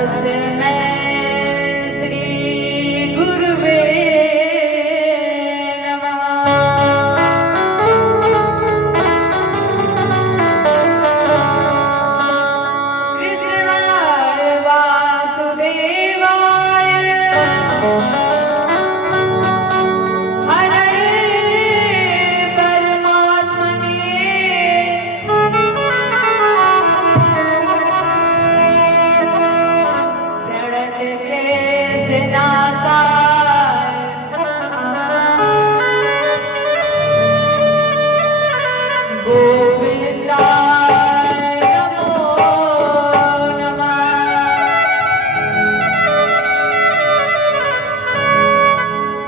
तस्मै श्री गुरुवे नमः। कृष्णाय वासुदेवाय हरे परमात्मने प्रणतक्लेशनाशाय गोविन्दाय नमो नमः।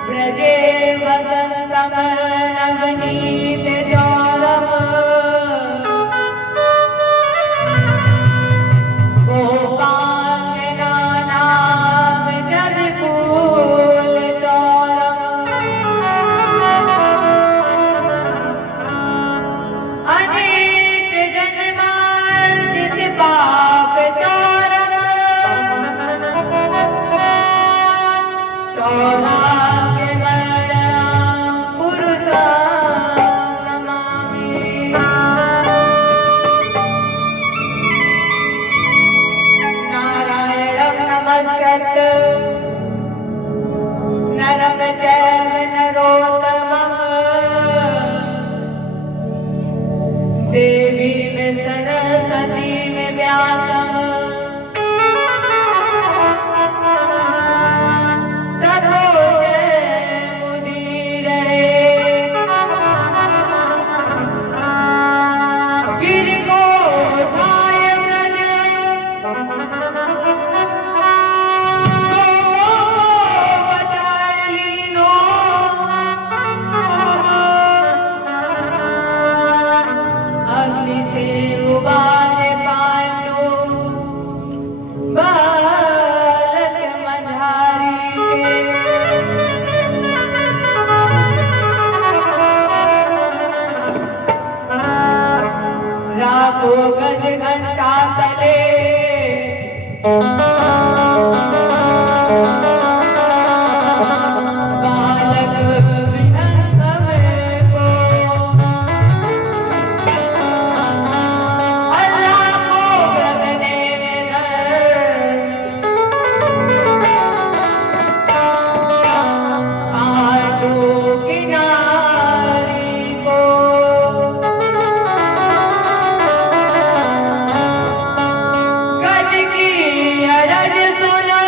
व्रजे वसन्तं नवनीतजौरम् गोपाङ्गनानां जगत्कुलचौरम् अनेकजन्मार्जित पापचौरम् चौराग्यवर्णं पुरुषं नमामि। नारायणं नमस्कृत्य नरं चैव नरोत्तमं देवीं सरस्वतीं व्यासं ततो जयमुदीरये। गिरिकोठाय व्रज गोपचारिणो अग्निसेवाय पाण्डो बालक मझारी के। राखो गज घंटा तले बालक विहंगम को। अल्लाह को गगने में आटो किनारी को। गज की अरज सुना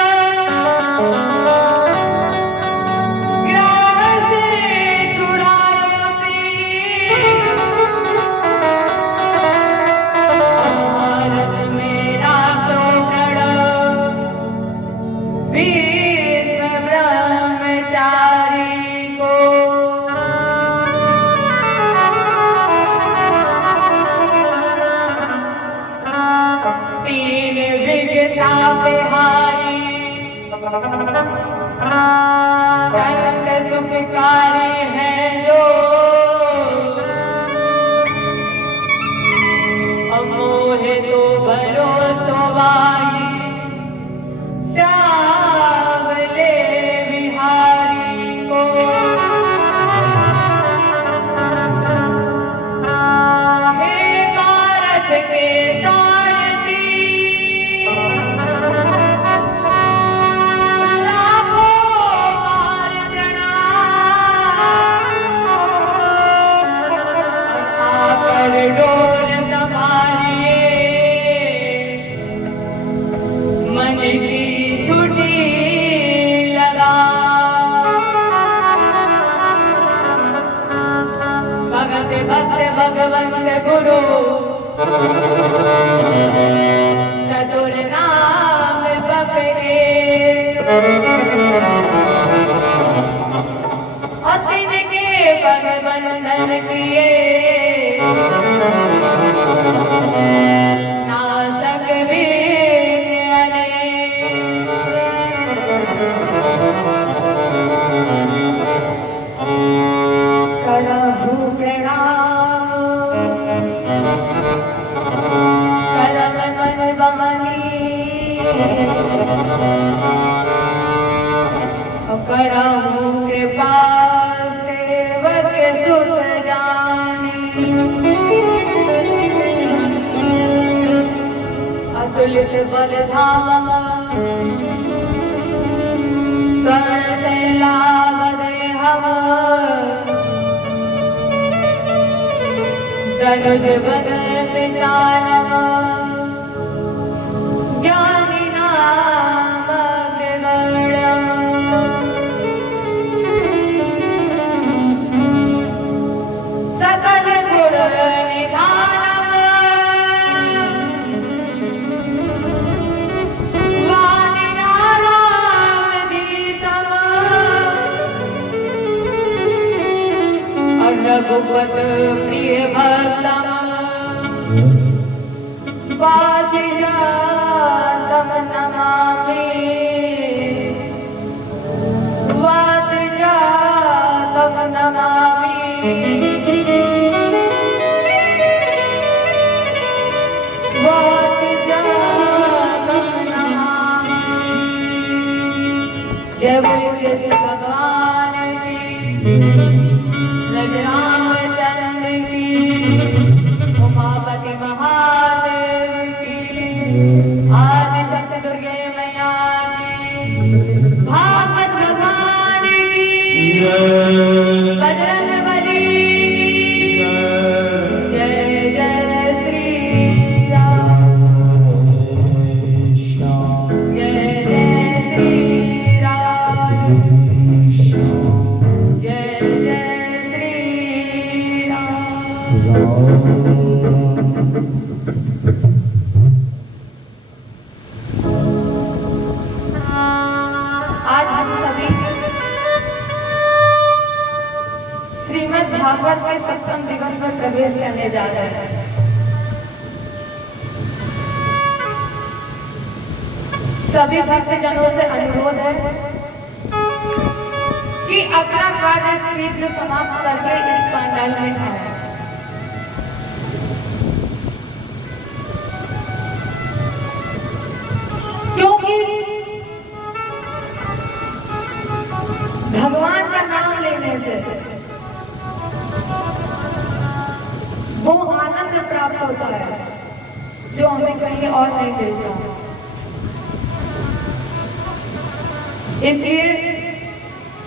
ग्राह से छुड़ायो सीख। भारत मेरा प्रोगढ़ भीष्म ब्रह्मचारी को। तीन विघ्ता बिहारी संत सुखकारी है जो। मोहे तो भरोसो वाही श्यामले बिहारी को। हे भारत के सारथी लाखों बार प्रणाम। आकर डोर संभालिए मन की छुट्टी लगा। भगत भक्त भगवंत गुरु चतुर नाम बपरे। अतिन के पग बंधन किए नासक भी करहु प्रणाम। करम मन बमनी करहु कृपा सेवक सुत जानी। अतुलित बल धाम कर्ण से लाभ दे हम, तनुज बद विशाल ज्ञानी नाम गण। सकल गुण निधानम वाणी नाम दीसम, रघुपत प्रिय भक्तम वादिजातम नमामि। वादिजातम नमामि। वादिजातम नमामि। जय बोलो कृष्ण भगवान की, रामचंद्र की, उमापति महादेव की, आदि शक्ति दुर्गे मैया की, भागवत भगवान की, बजरंगबली की जय। जय श्री राम। जय जय श्री राम। जय जय श्री आज हम सभी श्रीमद् भागवत के सप्तम दिवस पर प्रवेश करने जा रहे हैं। सभी भक्तजनों से अनुरोध है कि अपना कार्य शीघ्र समाप्त करके इस पंडाल में आए। क्योंकि भगवान का नाम लेने से वो आनंद प्राप्त होता है जो हमें कहीं और नहीं मिलता। इसलिए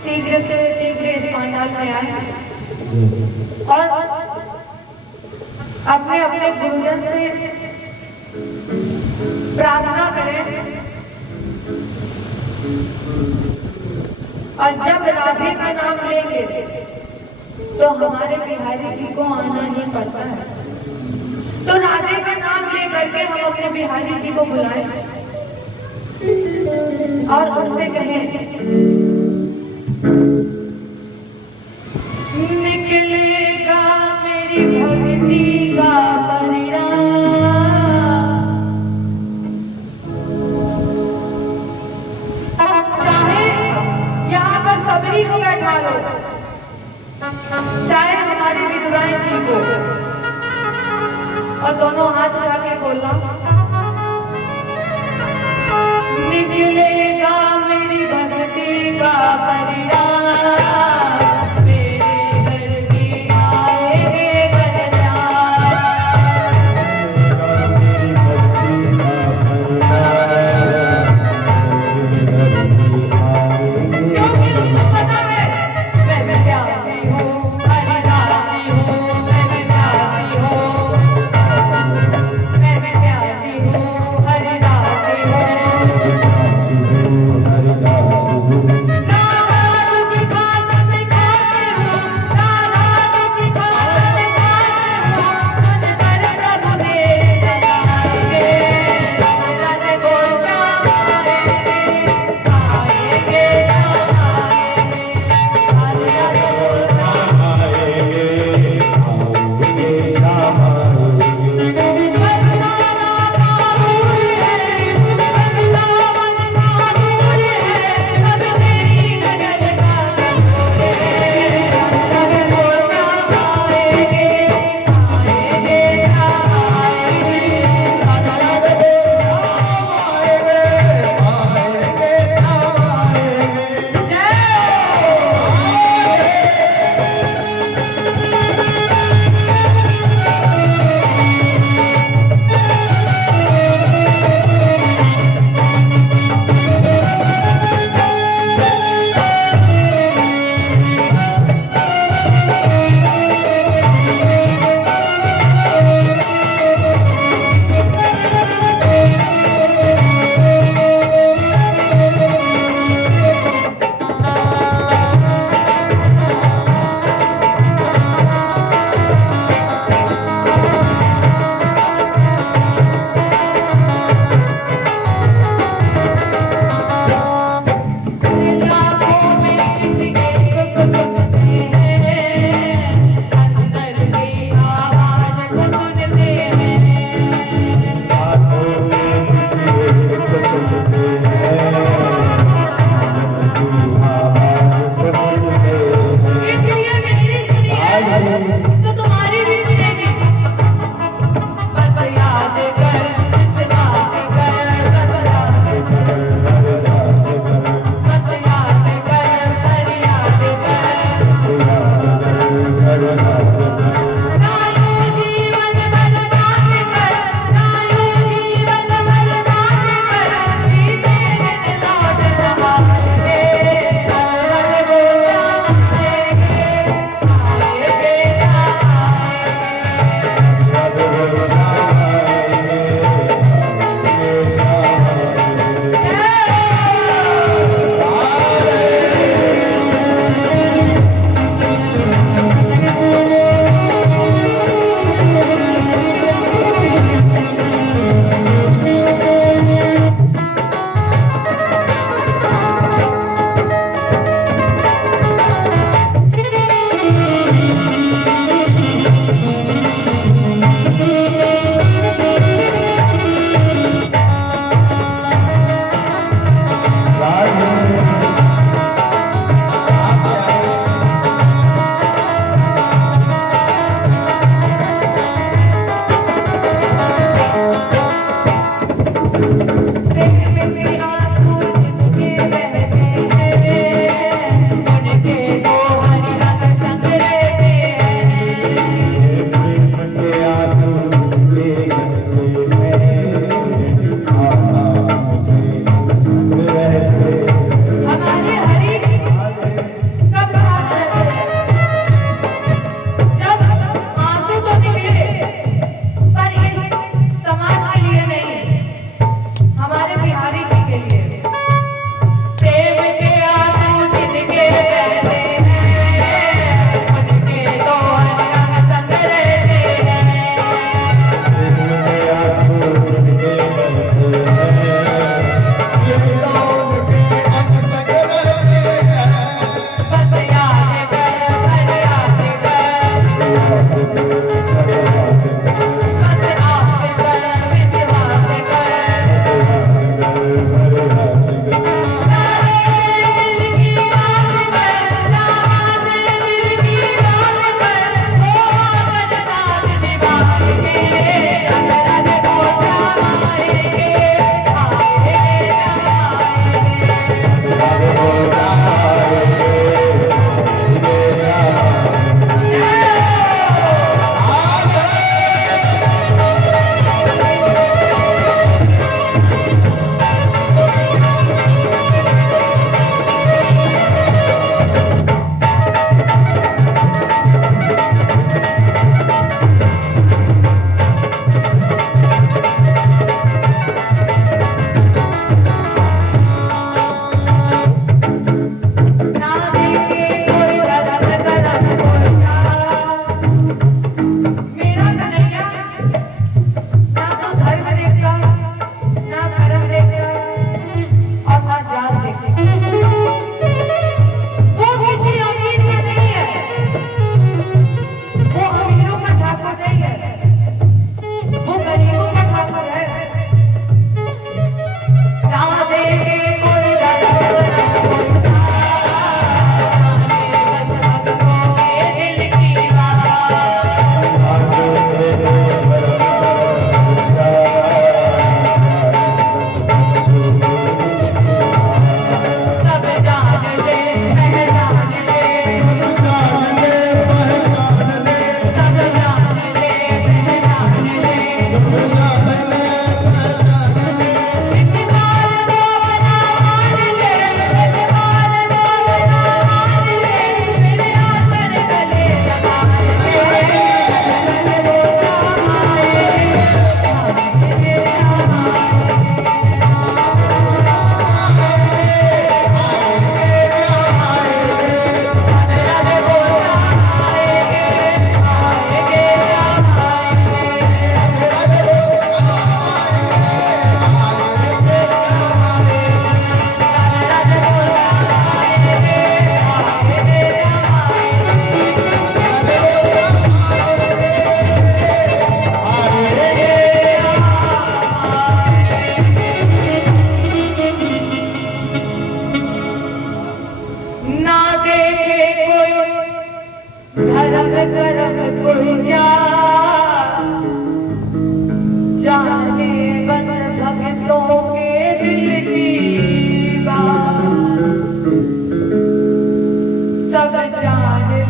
शीघ्र से शीघ्र इस पंडाल में आए और अपने अपने गुरुजन से प्रार्थना करें। और जब राधे का नाम लेंगे तो हमारे बिहारी जी को आना ही पड़ता है। तो राधे का नाम लेकर के हम अपने बिहारी जी को बुलाएं और उनसे कहें, निकलेगा मेरी भक्ति का परिणाम। चाहे यहाँ पर सबरी को बैठा लो, चाहे हमारे विधुराई जी को, और दोनों हाथ उठा के बोलना, निकलेगा मेरी भक्ति का परिणाम।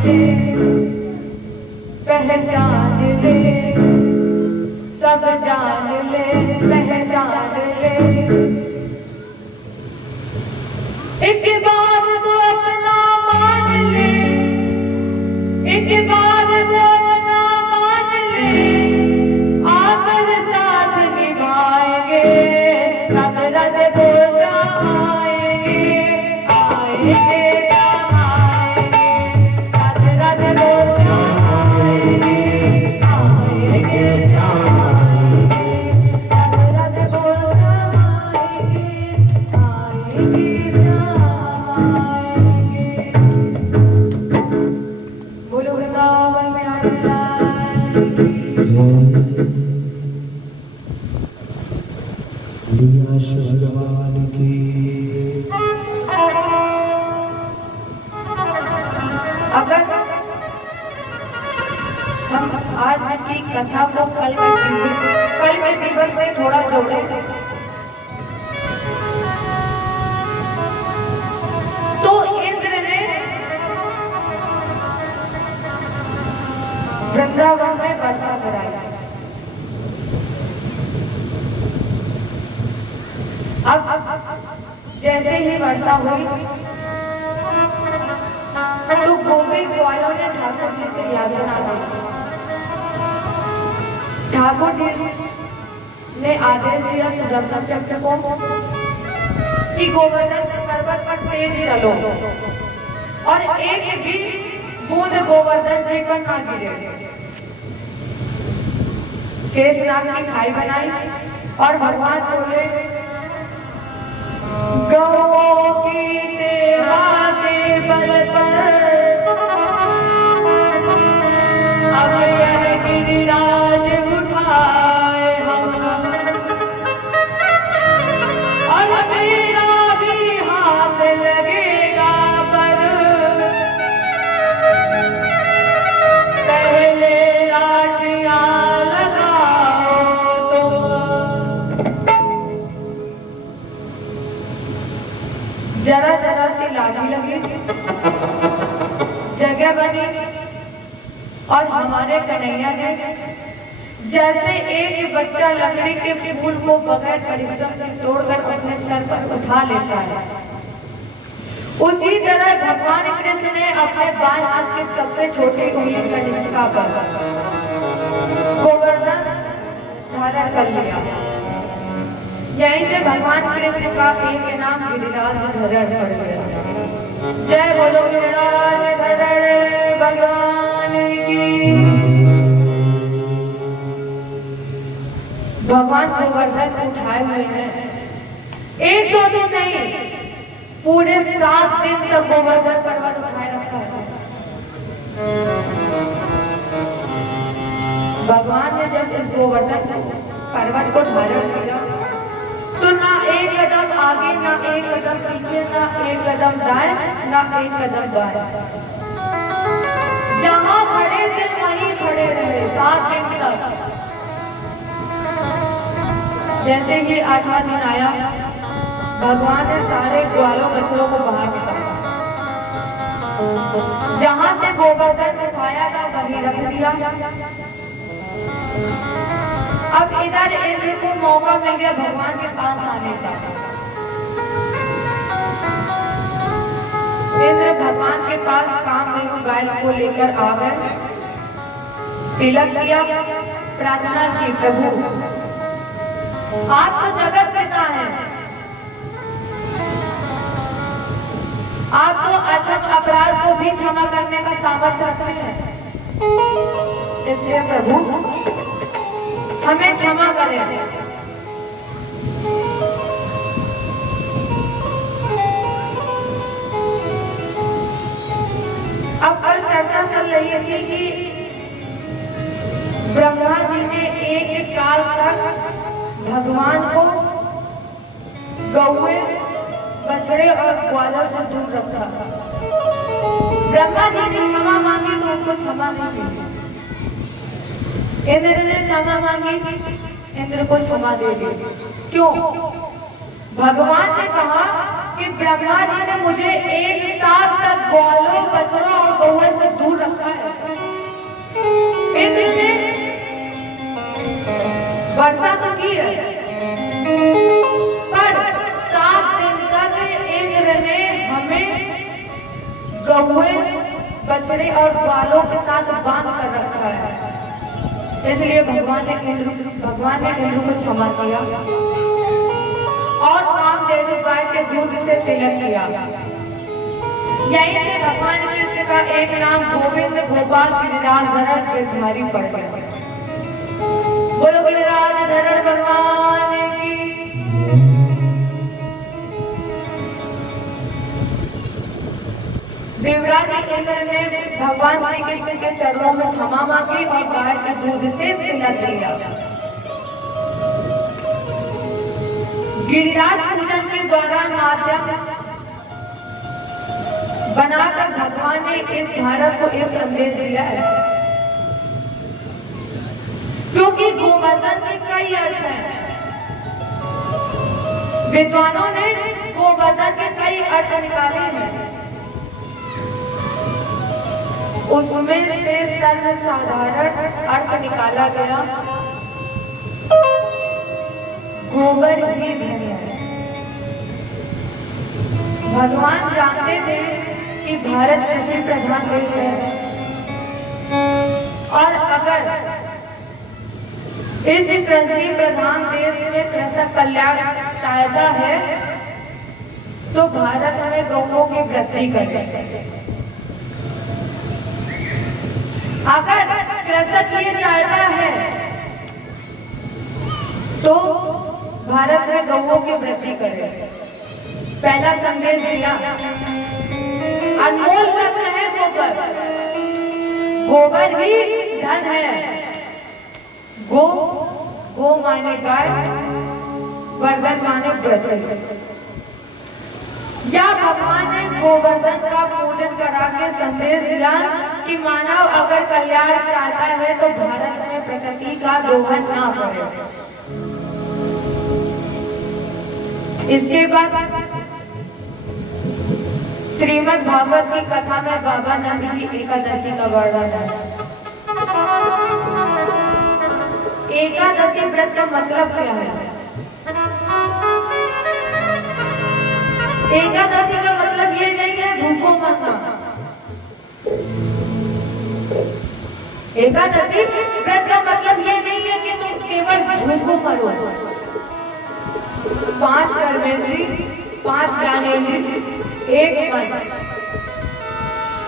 ले, पहचान ले, सब जान ले, पहचान ले। एक बार वो अपना मान ले, एक बार वो अपना मान ले, आकर साथ निभाएंगे, रात रात बोल आएंगे, आएंगे रात रात बोल आएंगे, आएंगे रात बोल आएंगे, आएंगे बोलो वृंदावन में आए भगवान की। अगर हम आज की कथा को कल के दिवस में थोड़ा जोड़े तो इंद्र ने वृंदावन में वर्षा कराई। अब जैसे ही वर्षा हुई तो गोविंद ग्वालों ने ठाकुर जी से याचना की। ठाकुर जी ने आदेश दिया सुदर्शन चक्र को कि गोवर्धन पर्वत पर तेज चलो और एक भी बूंद गोवर्धन जी पर ना गिरे। शेषनाग की खाई बनाई और भगवान बोले गौ की सेवा के बल पर अब यह गिरिराज उठाए हम और मेरा भी हाथ लगेगा पर पहले लाठियां लगाओ तुम। जरा जरा सी लाठी लगी, जगह बनी और हमारे कन्हैया ने जैसे एक बच्चा लकड़ी के फूल को बगैर परिश्रम से तोड़कर अपने सर पर उठा लेता है, उसी तरह भगवान कृष्ण ने अपने बाएं हाथ की सबसे छोटी उंगली कनिष्ठा पर गोवर्धन धारण कर लिया। यहीं से भगवान कृष्ण का एक नाम गिरिराज धरण पड़ गया। जय बोलो गिरिराज धरण भगवान की। भगवान गोवर्धन उठाए हुए हैं, एक दो दिन नहीं, पूरे 7 दिन तक गोवर्धन पर्वत उठाए रखा है। भगवान ने जब इस गोवर्धन पर्वत को धारण किया तो ना एक कदम आगे, ना एक कदम पीछे, ना एक कदम दाएं, ना एक कदम बाएं। जहां खड़े थे वहीं खड़े रहे 7 दिन तक। जैसे ही 8वां दिन आया, भगवान ने सारे ग्वालों बछड़ों को बाहर निकाला। जहां से गोवर्धन उठाया था वहीं रख दिया। अब इधर इंद्र को मौका मिल गया भगवान के पास आने का। इंद्र भगवान के पास कामधेनु गाय को लेकर आ गए, तिलक किया, प्रार्थना की प्रभु आप तो जगत पिता हैं, आप तो अक्षम अपराध को भी क्षमा करने का सामर्थ्य रखते हैं, इसलिए प्रभु हमें क्षमा करें। अब कल चर्चा चल रही थी कि ब्रह्मा जी ने 1 साल तक भगवान को गौए, बछड़े और ग्वालों से दूर रखा। ब्रह्मा जी ने क्षमा मांगी तो उनको क्षमा नहीं मिली। इंद्र ने क्षमा मांगी, इंद्र को क्षमा दे दी। क्यों? भगवान ने कहा कि ब्रह्मा जी ने मुझे 1 साल तक ग्वालों, बछड़ों और गौए से दूर वर्षा तो की है, पर 7 दिन तक इंद्र ने हमें गौए, बछड़े और ग्वालों के साथ बांध कर रखा है। इसलिए भगवान ने इंद्र को क्षमा किया और कामधेनु गाय के दूध से तिलक किया। यहीं से भगवान कृष्ण का एक नाम गोविंद गोपाल गिरिराज धरण गिरधारी पड़ गया। बोलो गिरिराज धरण भगवान की। देवराज इंद्र ने भगवान श्री कृष्ण के चरणों में क्षमा मांगी और गाय के दूध से तिलक दिया। गिरिराज पूजन के द्वारा माध्यम बनाकर भगवान ने इस भारत को एक संदेश दिया है, क्योंकि गोवर्धन के कई अर्थ हैं। विद्वानों ने गोवर्धन के कई अर्थ निकाले हैं। उसमें से सर्वसाधारण अर्थ निकाला गया गोबर ही धन है। भगवान जानते थे कि भारत कृषि प्रधान देश है और अगर इस कृषि प्रधान देश में कृषक कल्याण चाहता है तो भारत में गौओं की वृद्धि करे। अगर कृषक ये चाहता है तो भारत में गौओं की वृद्धि करे। पहला संदेश दिया, अनमोल रत्न है गोबर, गोबर ही धन है। गो माने गाय, वर्धन माने वृद्धि। या भगवान ने गोवर्धन का पूजन करा के संदेश दिया कि मानव अगर कल्याण चाहता है तो भारत में प्रकृति का दोहन ना पड़े। इसके बाद श्रीमद् भागवत की कथा में बाबा नंद की एकादशी का वर्णन है। एकादशी व्रत का मतलब क्या है? एकादशी का मतलब ये नहीं है भूखों मरना। एकादशी व्रत का मतलब ये नहीं है कि तुम केवल भूखों मरो। 5 कर्मेंद्री, 5 ज्ञानेंद्री, 1 मन,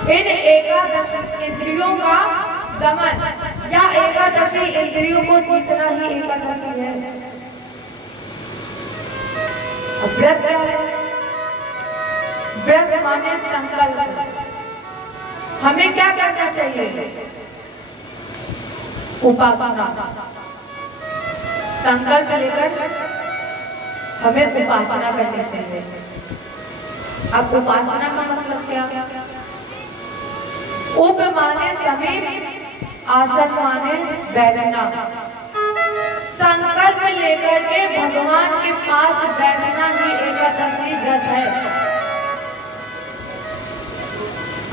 इन एकादश इंद्रियों का दमन या एकादशी इंद्रियों को जीतना ही एकादशी है। व्रत क्या है? व्रत माने संकल्प। हमें क्या करना चाहिए? उपासना। संकल्प लेकर हमें उपासना करनी चाहिए। अब उपासना का मतलब क्या? उप माने समीप, आसन माने बैठना। संकल्प लेकर के भगवान के पास बैठना ही एकादशी व्रत है।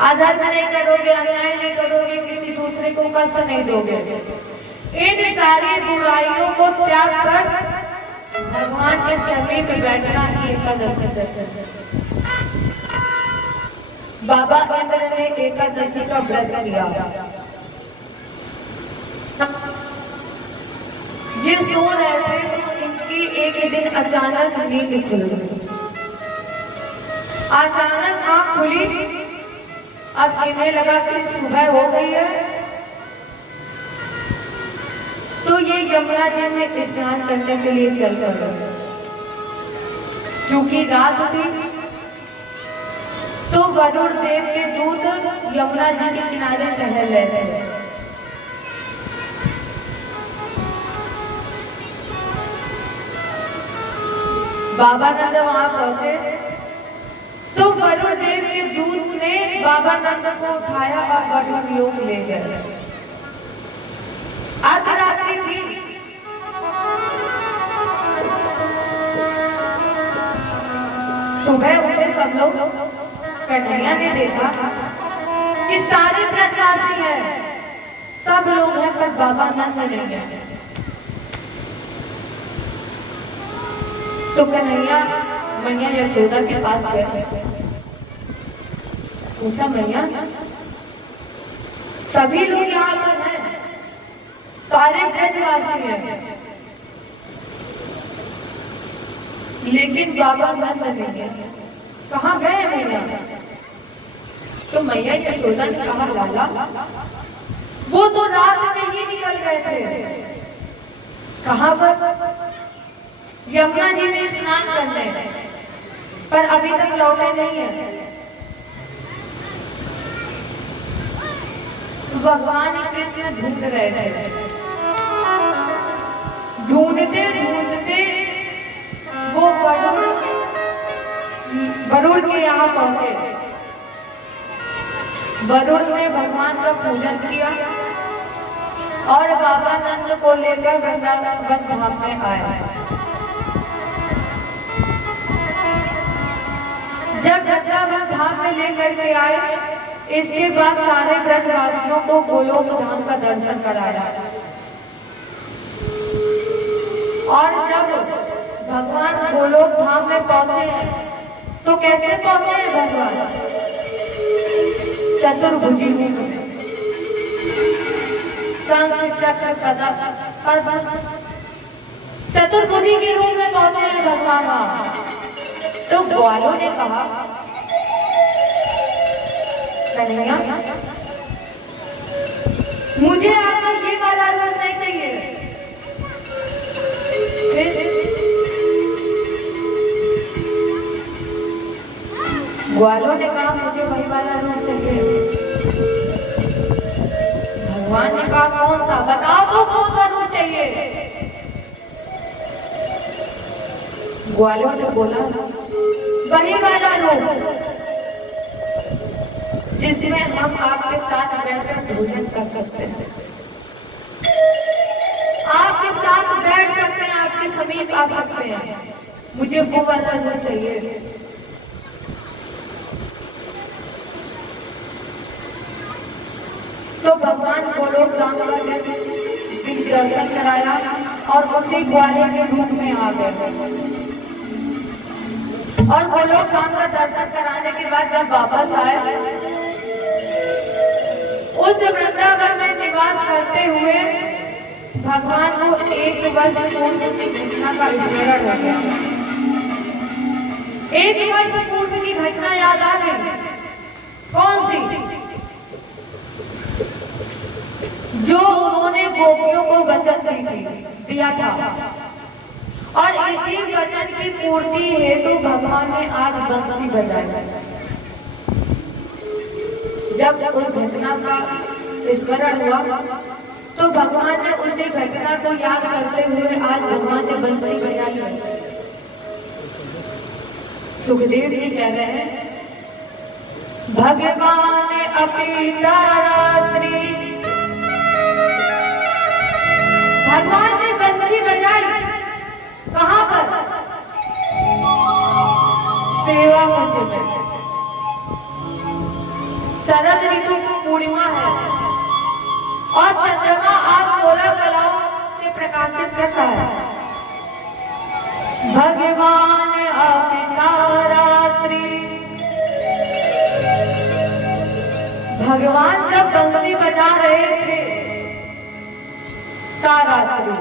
अधर्म नहीं करोगे, अन्याय नहीं करोगे, किसी दूसरे को कष्ट नहीं दोगे। इन सारी बुराइयों को त्याग कर भगवान के समीप बैठना ही एकादशी व्रत है। बाबा इंद्र ने एकादशी का व्रत किया। ये सो रहे थे तो इनकी एक दिन अचानक नींद खुल गई। अचानक आँख खुली। अब इन्हें लगा कि सुबह हो गई है तो ये यमुना जी में स्नान करने के लिए चल पड़े। क्योंकि रात थी तो वरुण देव के दूत यमुना जी के किनारे टहल रहे थे। बाबा नंद वहां पहुंचे तो वरुण देव के दूत ने बाबा नंद को उठाया और वरुण लोक ले गए। अर्धरात्रि थी। सुबह उठे सब लोग। कन्हैया ने देखा कि सारे व्रतवासी हैं, सब लोग हैं पर बाबा नंद नहीं है। तो कन्हैया मैया यशोदा के पास गए, पूछा मैया सभी लोग यहाँ पर हैं, सारे ब्रजवासी हैं, लेकिन बाबा नंद नहीं है, कहाँ गए मैया? तो मैया यशोदा ने कहा लाला वो तो रात में ही निकल गए थे। कहाँ पर? यमुना जी में स्नान करने, पर अभी तक लौटे नहीं है। भगवान कृष्ण ढूंढ रहे थे, ढूंढते ढूंढते वो वरुण के यहाँ पहुंचे। वरुण ने भगवान का पूजन किया और बाबा नंद को लेकर वृंदावन धाम में आए। जब वृंदावन धाम में लेकर के आए, इसके बाद सारे ब्रजवासियों को गोलोक धाम का दर्शन कराया। और जब भगवान गोलोक धाम में पहुंचे हैं, तो कैसे पहुंचे हैं भगवान? चतुर्भुजी में, शंख चक्र गदा पद्म, चतुर्भुजी के रूप में पहुंचे हैं भगवान। तो ग्वालों ने कहा कन्हैया मुझे आपका ये वाला रूप नहीं चाहिए। ग्वालों ने कहा मुझे वही वाला रूप चाहिए। भगवान ने कहा कौन सा? बताओ तो कौन सा रूप चाहिए? ग्वालों ने बोला वही वाला रूप जिसमें हम आपके साथ बैठकर भोजन कर सकते हैं, आपके साथ बैठ सकते हैं, आपके समीप आ सकते हैं। मुझे वो वाला रूप चाहिए। तो भगवान गोलोक धाम का दर्शन कराया और उसी ग्वाले के रूप में आ गए। और गोलोक धाम का दर्शन कराने के बाद जब वापस आए, उस वृंदावन में निवास करते हुए भगवान को एक वर्ष पूर्व की घटना का स्मरण हो गया। एक वर्ष पूर्व की घटना याद आ गई। कौन सी? जो उन्होंने गोपियों को वचन दिया था, और इसी वचन की पूर्ति हेतु भगवान ने आज बंसी बजाई। जब उस घटना का स्मरण हुआ, तो भगवान ने उसी घटना को याद करते हुए आज भगवान ने बंसी बजाई। सुखदेव जी कह रहे हैं भगवान अपीता रात्रि, भगवान ने बंसी बजाई। कहाँ पर? सेवा कुंज में। शरद ऋतु की पूर्णिमा है और चंद्रमा आज 16 कलाओं से प्रकाशित करता है। भगवान अपिता रात्रि, भगवान जब बंसी बजा रहे थे रात्रि,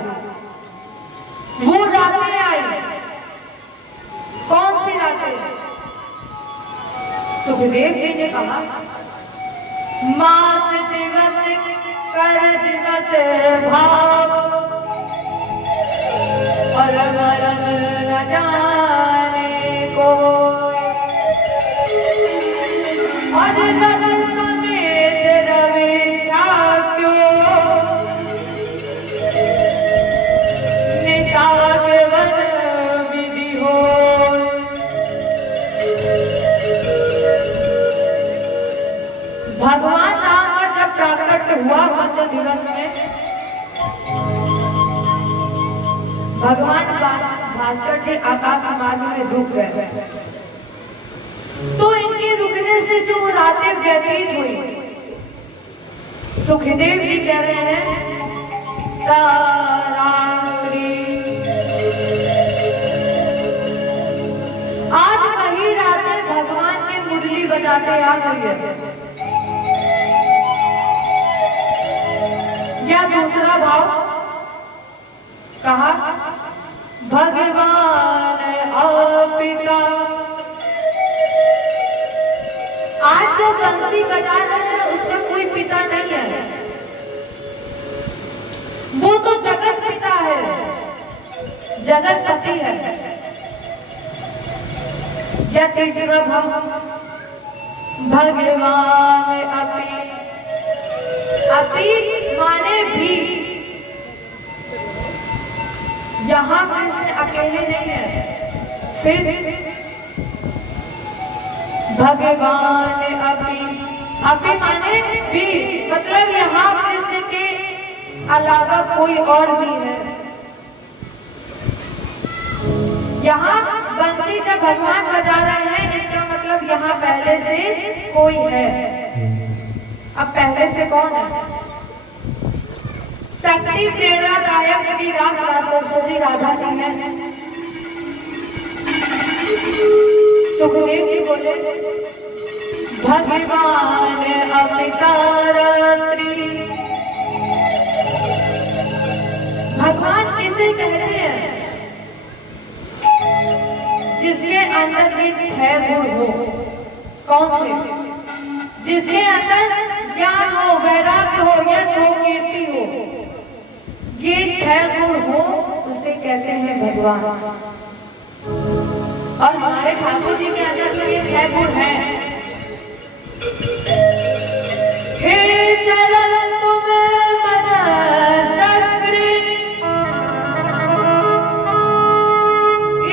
वो रातें आई। कौन सी रातें? सुखदेव जी ने कहा मास दिवस कर दिवस भाव, परम रम न जाने को, और रवि समेत रवि क्यों निसागवन विधि हो। भगवान राम का जब प्राकट हुआ मध्य दिवस में, भगवान भास्कर जी आकाश मार्ग में रुक गए। तो इनके रुकने से जो रातें व्यतीत हुई, सुखदेव जी कह रहे हैं बजाते आ गई है। या दूसरा भाव कहा, भगवान पिता। आज जो बंसी बजा रहे हैं उसका कोई पिता नहीं है, वो तो जगत पिता है, जगत पति है। या तीसरा भाव, भगवान अपि। अपि माने भी। यहाँ कृष्ण अकेले नहीं है। फिर भगवान अपि। अपि माने भी, मतलब यहाँ कृष्ण के अलावा कोई और भी है। यहाँ बंसी जब भगवान बजा रहे हैं, इसका मतलब यहाँ पहले से कोई है। अब पहले से कौन है? शक्ति प्रेरणादायक श्री रास राजेश्वरी राधा जी है। सुखदेव जी बोले, भगवान अवतारत्री। भगवान किसे कहते हैं? जिसके अंदर ये 6 गुण हो। कौन से? जिसके अंदर ज्ञान हो, वैराग्य हो, यश हो, कीर्ति हो, ये 6 गुण हो, उसे कहते हैं भगवान। और हमारे ठाकुर जी के अंदर तो ये 6 गुण हैं। हे चरण तुम्हें मन सक्री।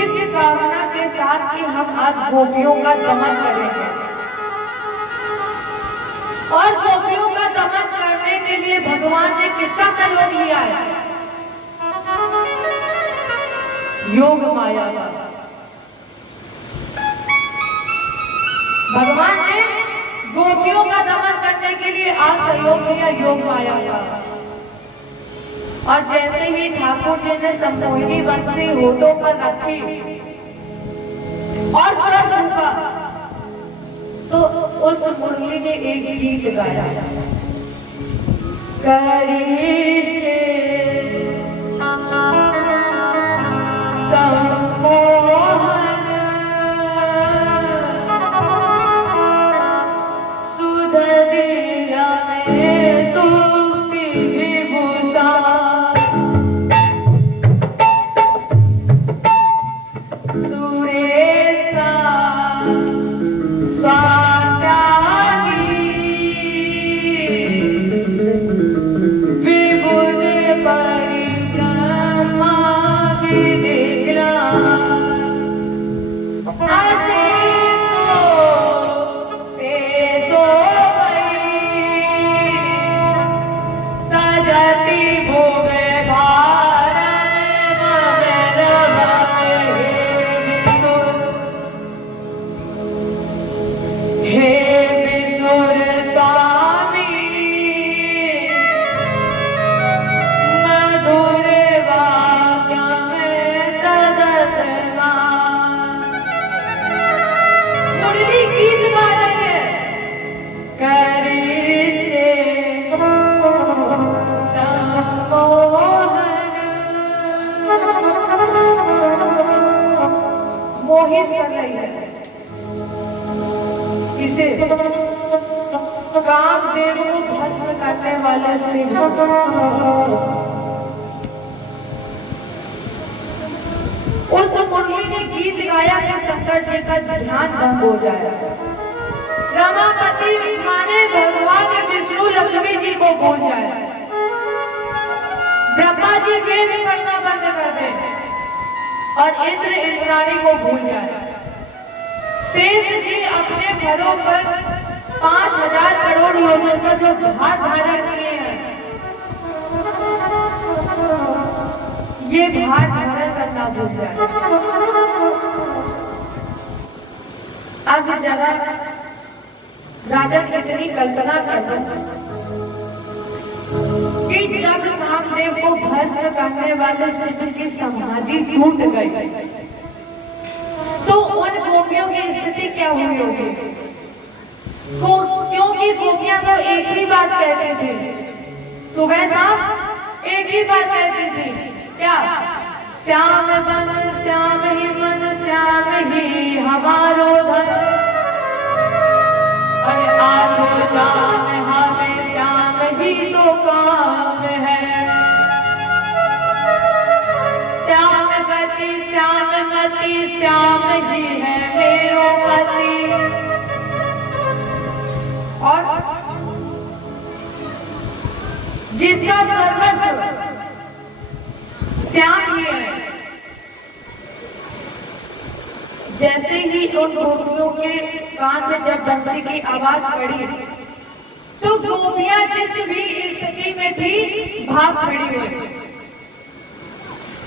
इस कामना के साथ कि हम आज गोपियों का दमन करेंगे, और गोपियों का दमन करने के लिए भगवान ने किसका सहयोग लिया है? योग माया का। भगवान ने गोपियों का दमन करने के लिए आज सहयोग लिया योग माया का। और जैसे ही ठाकुर जी ने सम्मोहिनी बंसी होठों पर रखी और स्वर फूंका, तो उस मुरली ने एक गीत गाया, करिष्ये सम्मोहन सुधीरा में सुक्ति विभूषा। सुरेशा मोहित कर रही है। इसे कामदेव को भस्म करने वाले श्री उस मुरली ने गीत गाया कि शंकर जी का ध्यान भंग हो जाए। रमापति माने भगवान विष्णु लक्ष्मी जी को भूल जाए। ब्रह्मा जी वेद पढ़ना बंद कर दें और इंद्र इंद्राणी को भूल जाए। शेष जी अपने घरों पर 5000 करोड़ योजन का जो भार धारण किए हैं, ये भार धारण करना भूल जाए। अब जरा राजा कितनी कल्पना कर दो कि जब कामदेव को भस्म करने वाले शिव की समाधि टूट गई, तो उन गोपियों की स्थिति क्या हुई होगी? क्योंकि गोपियां तो एक ही बात कहती थी, सुबह शाम एक ही बात कहती थी, क्या? श्याम बन श्याम ही मन श्याम ही हमारो धन, अरे आठो जाम हमें श्याम ही तो काम है। श्याम गति श्याम मति श्याम ही है मेरो पति। और जिसका सर्वस्व श्याम ही है, जैसे ही उन गोपियों के कान में जब बंसी की आवाज पड़ी तो गोपियां जिस भी स्थिति में थी भाग खड़ी हुई।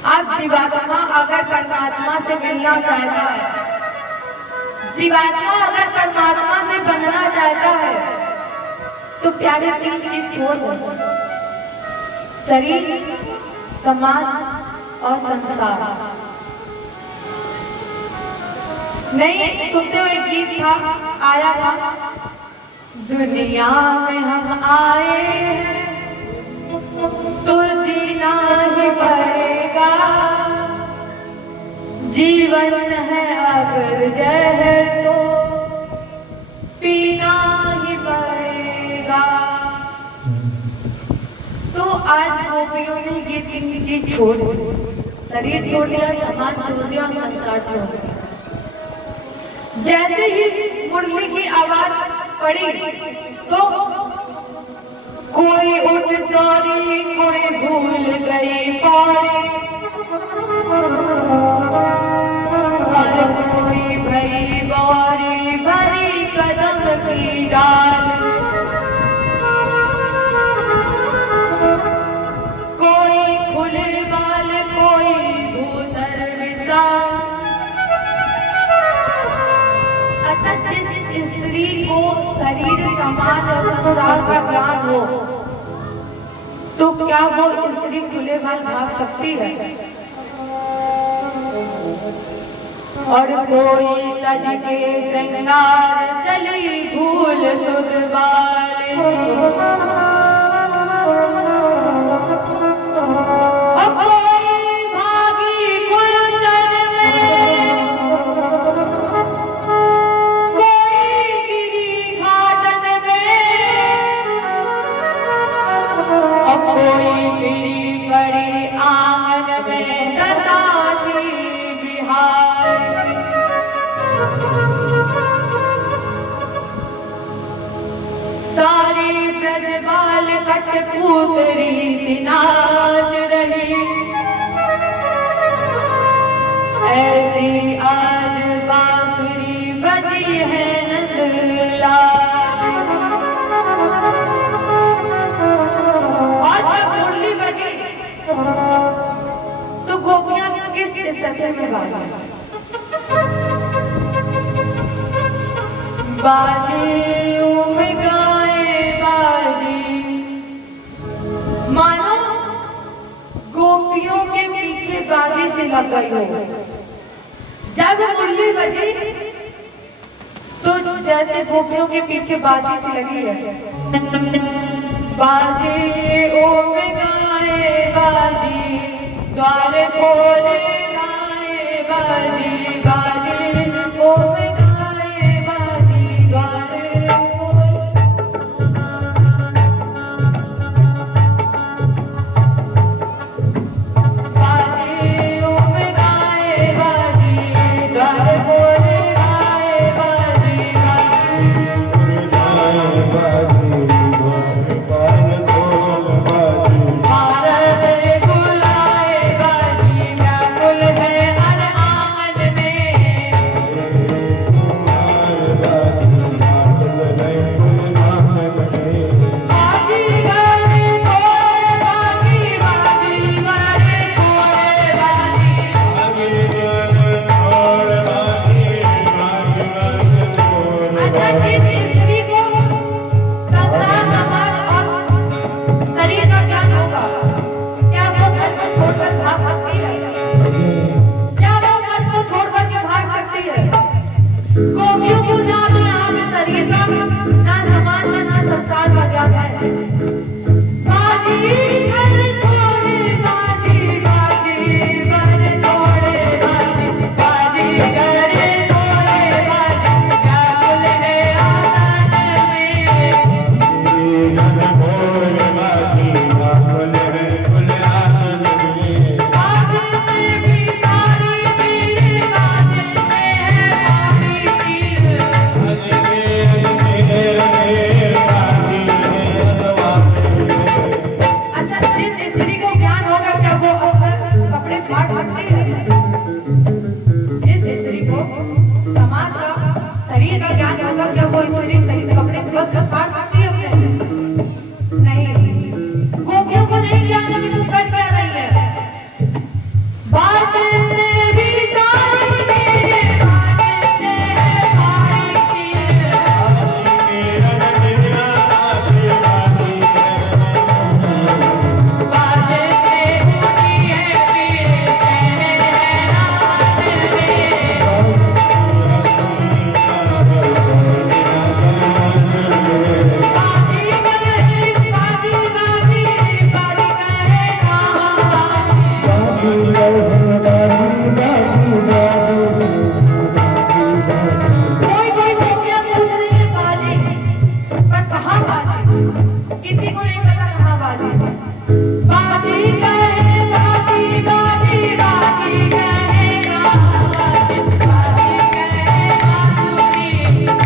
अब जीवात्मा अगर परमात्मा से मिलना चाहता है, जीवात्मा अगर परमात्मा से बनना चाहता है तो प्यारे 3 चीज छोड़ दो, शरीर, समाज और संसार। नहीं सुनते हुए गीत था, आया था, दुनिया में हम आए तो जीना ही पड़ेगा, जीवन है अगर जहर तो पीना ही पड़ेगा। तो आज गोपियों ने ये 3 चीज छोड़ दी, शरीर छोड़ दिया, समाज छोड़ दिया, संसार छोड़ दिया। जैसे ही मुरली की आवाज पड़ी तो कोई उठ दौड़ी, कोई भूल गई पौड़ी, और कोई भई बौरी भरी कदम की डाल, कोई खुले बाल, कोई भूधर विशाल। अच्छा, जिस स्त्री को शरीर, समाज और संसार का ज्ञान हो तो क्या वो स्त्री खुले बाल भाग सकती है? और कोई तज के श्रृंगार चली भूल सुध वाली, और कोई भागी गुलशन में, कोई गिरी घाटन में, और कोई पीड़ी पड़ी आंगन में दसाठी बिहार। सारी ब्रजबाल कठपुतरी सी नाच रही, ऐसी आज बांसुरी बजी है नंदलाल। और जब मुरली बजी तो गोपियां किस स्थिति में भागी? बाजी उम्र गाए बाजी, मानो गोपियों के पीछे बाजी से लग गई हो। जब मुरली बजी तो जैसे गोपियों के पीछे बाजी से लगी है, बाजी उम्र गाए बाजी, द्वार खोले गाए बाजी, बाजी उम्र गाए बाजी, द्वार भारत गुलाए बाजी, व्याकुल है हर आंगन में। स्त्री का ज्ञान होगा क्या वो स्त्री सही कपड़े बस फाड़ सकती है अपने? नहीं, गोपियों को नहीं ज्ञान है कि तुम कर क्या रही है। बात तेरी सारी मेरे बात तेरे भाई की बात तेरी है पीर कहने है रात कोई कोई गोपियां पूछ रही है बाजी, पर कहाँ बाजी? किसी को नहीं पता कहाँ बाजी। बाजी कहे बाजी बाजी बाजी कहे कहाँ बाजी, बाजी कहे बांसुरी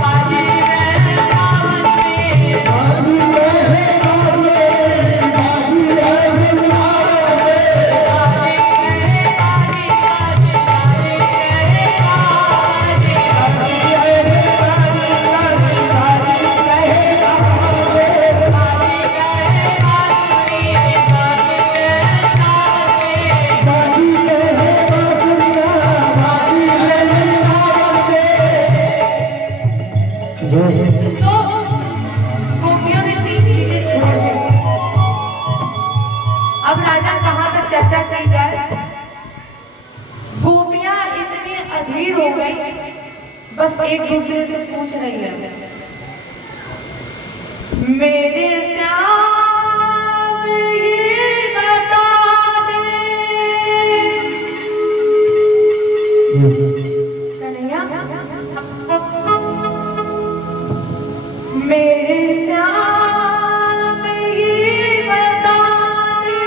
बाजी कहे सावन में तो गोपियों ने तीन चीजें छोड़ दी। अब राजा कहाँ तक चर्चा की जाए। गोपियां इतनी अधीर हो गई, बस एक दूसरे से पूछ रही है, मेरे श्याम ये बता दे कन्हैया, मेरे श्याम ये बता दे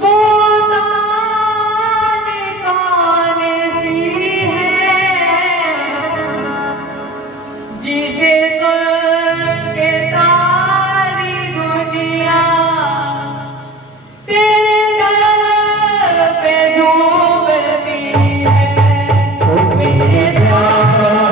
वो जाने कौन सी है जिसे सुन के सारी दुनिया तेरे दर पे झूमती है। मेरे श्याम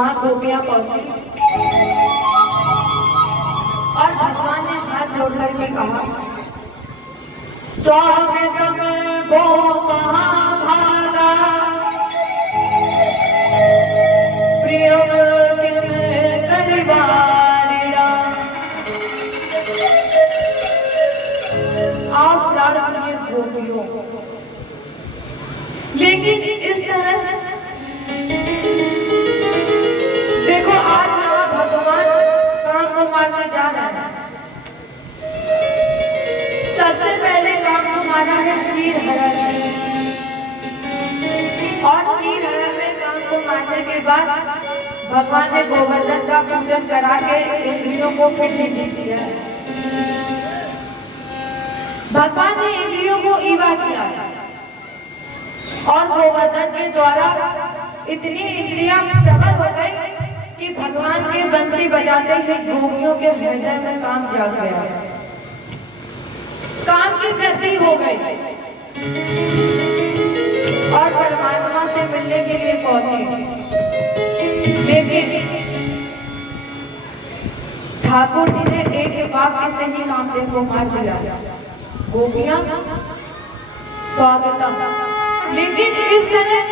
वहां गोपियां पहुंची और भगवान ने हाथ जोड़ करके कहा, स्वागत में वो महाभागा प्रियम किम करिवारिणा। आप प्रार्थनीय गोपियों, लेकिन इस तरह देखो आज यहाँ भगवान काम को मारने जा रहे हैं। सबसे पहले काम को मारा है क्षीर हरण और क्षीर हरण में काम को मारने के बाद भगवान ने गोवर्धन का पूजन करा के इंद्रियों को फिर नहीं दिया। भगवान ने इंद्रियों को ईवा किया और गोवर्धन के द्वारा इतनी इंद्रियां प्रबल हो गई कि भगवान के बंसी बजाते हुए गोपियों के हृदय में काम जाग गया, काम की वृद्धि हो गई और परमात्मा से मिलने के लिए पहुंचे। लेकिन ठाकुर जी ने एक वाक्य से ही कामदेव को मार दिया, गोपियां स्वागतम। लेकिन इस तरह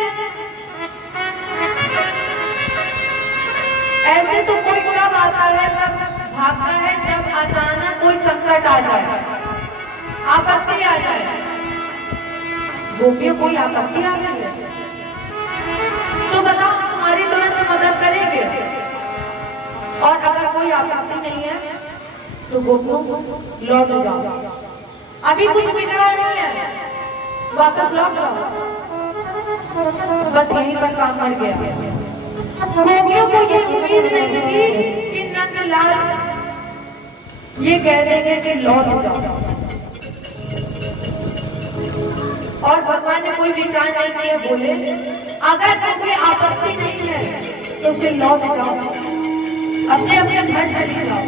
ऐसे तो कोई कब आता है, तब भागता है जब अचानक कोई संकट आ जाए, आपत्ति आ जाए। गोपियों कोई आपत्ति आ गई है तो बताओ तुम्हारी तुरंत मदद करेंगे, और अगर कोई आपत्ति नहीं है तो गोपियों लौट जाओ, अभी कुछ बिगड़ा नहीं है, वापस लौट जाओ। बस यहीं पर काम कर गया। गोपियों को ये उम्मीद नहीं थी कि नंदलाल ये कह देंगे कि लौट जाओ, और भगवान ने कोई विचार नहीं किया, बोले अगर तुम्हें आपत्ति नहीं है तो फिर लौट जाओ, अपने अपने घर चली जाओ।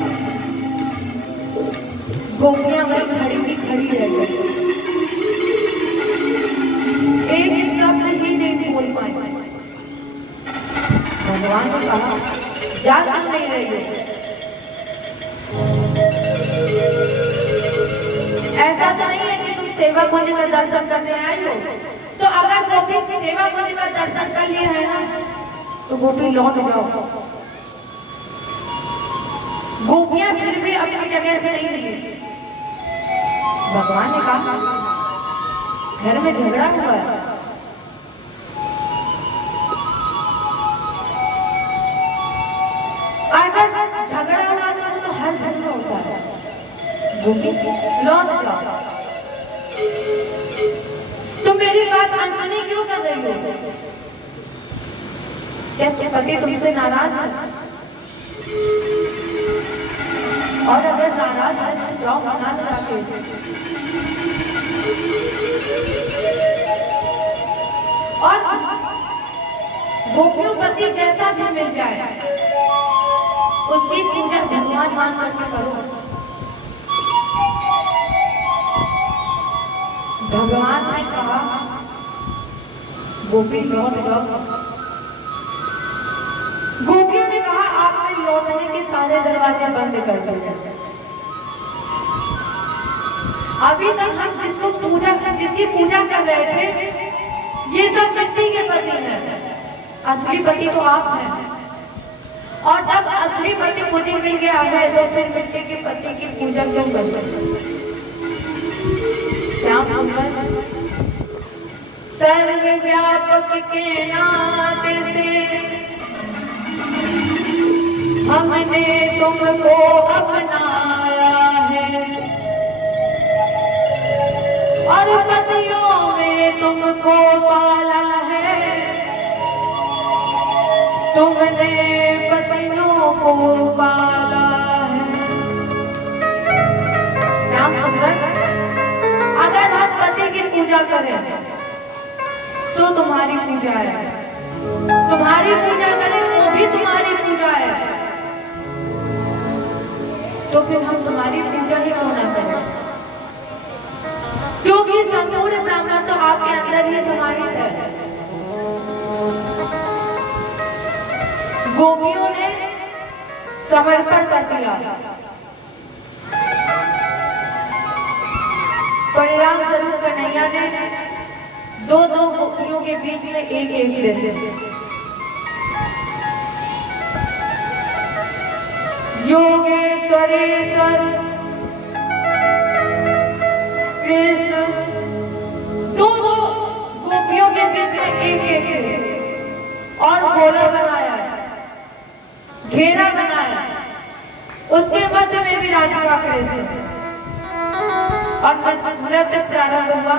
गोपियां वही खड़ी की खड़ी रह गई, एक शब्द ही नहीं बोल पाई। भगवान ने कहा, जा क्यों नहीं रही है? ऐसा तो नहीं है कि तुम सेवा कुंज का दर्शन करने आई हो, तो अगर गोपी सेवा कुंज का दर्शन कर लिया है ना तो गोपी लौट जाओ। गोपियां फिर भी अपनी जगह से नहीं रही। भगवान ने कहा, घर में झगड़ा हुआ है, अगर झगड़ा हुआ तो हर घर में होता है, गोपी लौट जाओ। तुम मेरी बात अनसुनी क्यों कर रही हो? क्या पति तुमसे नाराज है? और अगर नाराज है तो जाओ मना जाके। और गोपियों पति जैसा भी मिल जाए उसकी पूजा भगवान मान करके करो। भगवान ने कहा, गोपी लौट जाओ। गोपियों ने कहा, आपने लौटने के सारे दरवाजे बंद कर दिए। अभी तक हम जिसकी पूजा कर रहे थे, ये सब मिट्टी के पति हैं, असली पति तो आप हैं। और जब असली पति मुझे मिल गया है तो फिर मिट्टी के पति की पूजा क्यों करते? श्याम सुंदर सर्वव्यापक के नाते से हमने तुमको अपनाया है, और पतियों में तुमको पाला है, तुमने पतियों को पाला है। श्याम सुंदर, अगर हम पति की पूजा करें तो तुम्हारी पूजा है, तुम्हारी पूजा करें वो भी तुम्हारी पूजा है, तो फिर हम तुम्हारी पूजा ही क्यों ना करें? क्योंकि संपूर्ण ब्रह्मांड तो आपके अंदर ही समाहित है। गोपियों ने समर्पण कर दिया। परिणाम स्वरूप कन्हैया ने दो गोपियों के बीच में एक दे योगेश्वरेश्वर कृष्ण दो गोपियों के बीच में एक और गोला बनाया, घेरा बनाया, उसके मध्य में भी राधिका कृष्ण और नृत्य प्रारंभ हुआ।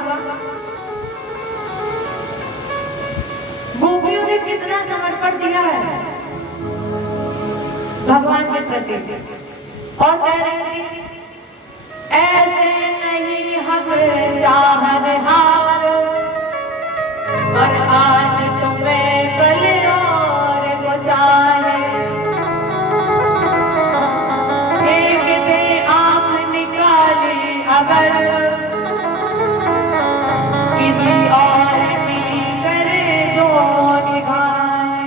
गोपियों ने कितना समर्पण दिया है भगवान के प्रति, और कह रहे थे ऐसे नहीं हम चाहनहार, और आज तुम्हें कल और को चाहे, देखते आंख निकाली अगर किसी और की करे जो निभाए।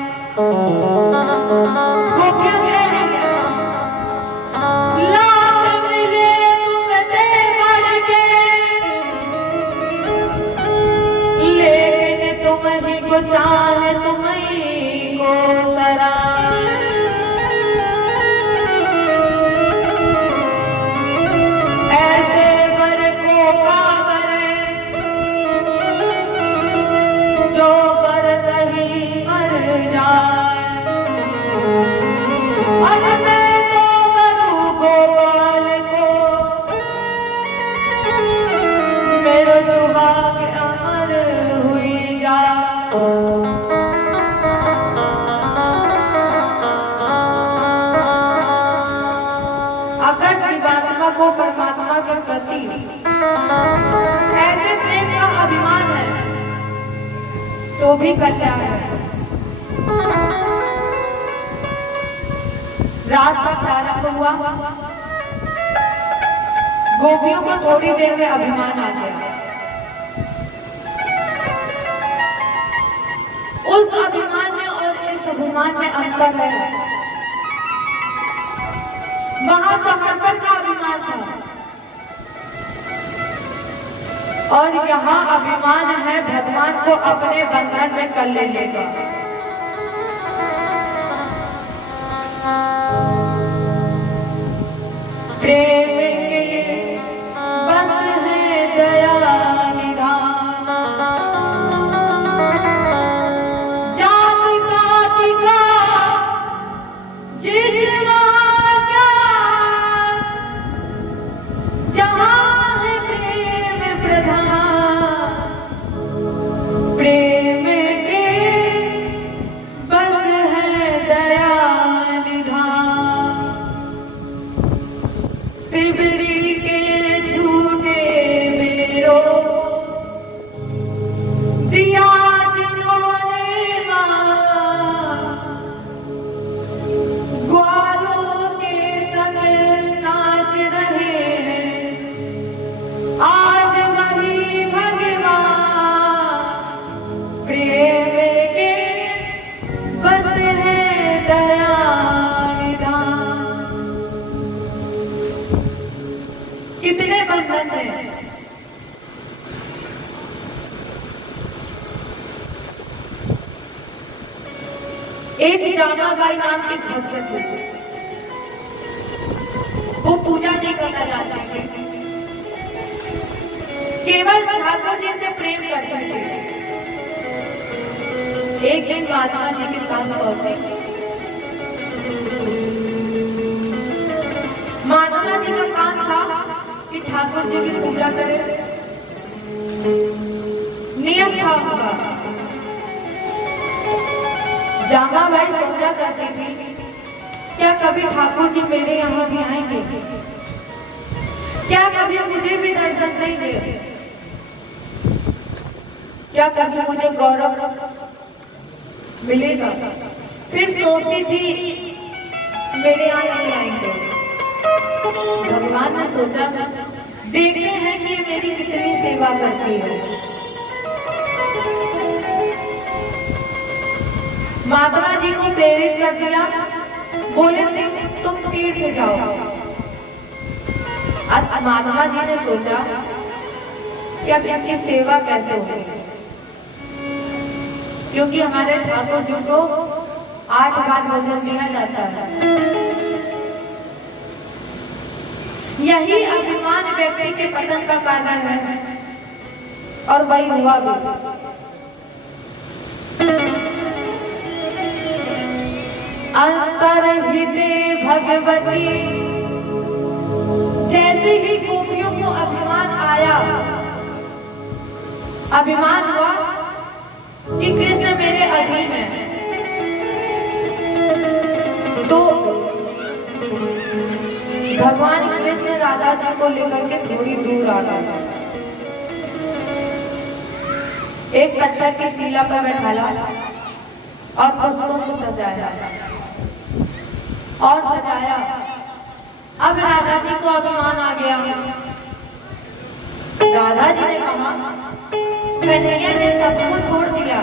चाहे तुम्हीं को सराय, ऐसे वर को कावर जो बरत ही मर जाए, और मैं तो मरूं गोपाल को, मेरा सुहाग अमर हुई जाए। अगर जीवात्मा को परमात्मा के प्रति ऐसे प्रेम का अभिमान है तो भी कल्याण है। रात का प्रारंभ हुआ, गोपियों को थोड़ी देर में अभिमान आ गया। उस अभिमान में और इस अभिमान में अंतर है। वहां समर्पण का अभिमान था और यहाँ अभिमान है भगवान को अपने बंधन में कर लेने का। प्रेम के बस है दया निधान, जाति पाति का जितना क्या, जहाँ है प्रेम प्रधान, प्रेम के बस है दया निधान। तिबरी के झूठे मेरो दिया जिन्होंने मां, ग्वालों के संग नाच रहे हैं आज वही भगवान। प्रेम के बस है दया निधान। कितने बंधन हैं, एक जामाबाई नाम की भक्त थी, वो पूजा नहीं करना चाहती थी, केवल ठाकुर जी से प्रेम करती थी। एक दिन महात्मा जी के पास पहुंचे, महात्मा जी का काम था कि ठाकुर जी की पूजा करे, नियम था उनका। जामाबाई सोचा करती थी क्या कभी ठाकुर जी मेरे यहाँ भी आएंगे, क्या कभी मुझे भी दर्शन देंगे, क्या कभी मुझे गौरव मिलेगा। फिर सोचती थी मेरे यहाँ नहीं आएंगे। भगवान ने सोचा देखते हैं कि मेरी कितनी सेवा करती है। माधवा जी को प्रेरित कर दिया, बोले तुम तीर्थ जाओ। और माधवा जी ने सोचा कि अब इनकी सेवा कैसे होगी, क्योंकि हमारे ठाकुर जी को 8 बार भोजन दिया जाता है। यही अभिमान व्यक्ति के पतन का कारण है, और वही हुआ भी। अंतर्हिते भगवती, जैसे ही गोपियों को अभिमान आया, अभिमान हुआ कि कृष्ण मेरे अधीन है, तो भगवान कृष्ण राधा जी को लेकर के थोड़ी दूर आ गए। एक पत्थर की शिला पर बैठाला और पुष्पों को सजाया और सजाया। अब राधा जी को अभिमान आ गया। राधा जी ने कहा, कन्हैया ने सबको छोड़ दिया,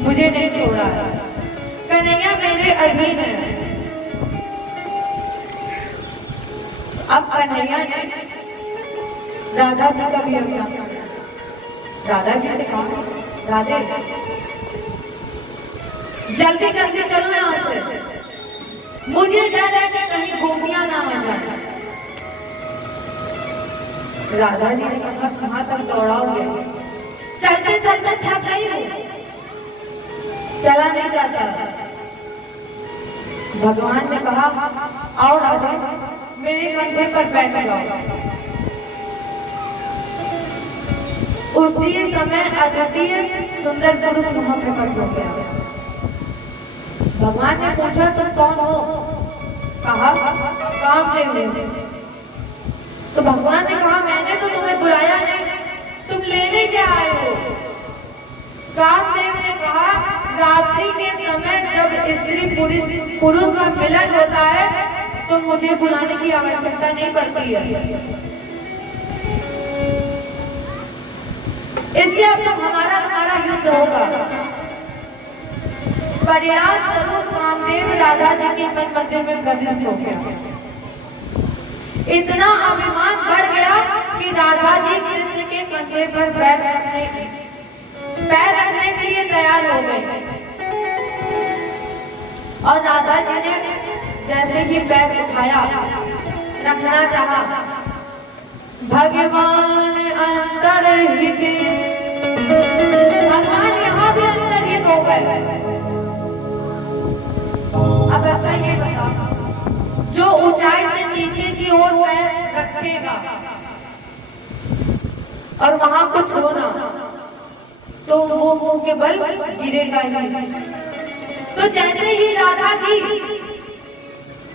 मुझे नहीं छोड़ा, कन्हैया मेरे अधीन है। अब कन्हैया ने राधा जी का भी अभिमान किया। राधा जी से कहा, राधे जल्दी जल्दी चलो यहाँ से, मुझे डर है कि कहीं गोपियां ना आ जाए। राधा जी ने कहा, कहाँ तक दौड़ाओगे, चलते चलते थक गई हूँ, चला नहीं जाता। भगवान ने कहा, आओ राधा, मेरे कंधे पर बैठ जाओ। उसी समय अद्वितीय सुंदर पुरुष वहां प्रकट हो गया। भगवान ने पूछा, तुम कौन हो? कहा, कामदेव। तो भगवान ने कहा, मैंने तो तुम्हें बुलाया नहीं, तुम लेने क्या आए हो? कामदेव ने कहा, रात्रि के समय जब स्त्री पुरुष का मिलन होता है तो मुझे बुलाने की आवश्यकता नहीं पड़ती है, इसलिए अब तो हमारा युद्ध होगा। परिणाम स्वरूप कामदेव राधा जी के मन मंदिर में प्रविष्ट हो गया। इतना अभिमान बढ़ गया कि राधा जी कृष्ण के कंधे पर पैर रखने के लिए तैयार हो गए। और राधा जी ने जैसे ही पैर उठाया, रखना चाहा, भगवान अंतर्हित, भगवान यहाँ भी अंतर्हित हो गए। अब ऐसा ये बताओ, जो ऊंचाई से नीचे की ओर पैर रखेगा और वहां कुछ होना तो वो मुंह के बल गिरेगा ही। तो जैसे ही राधा जी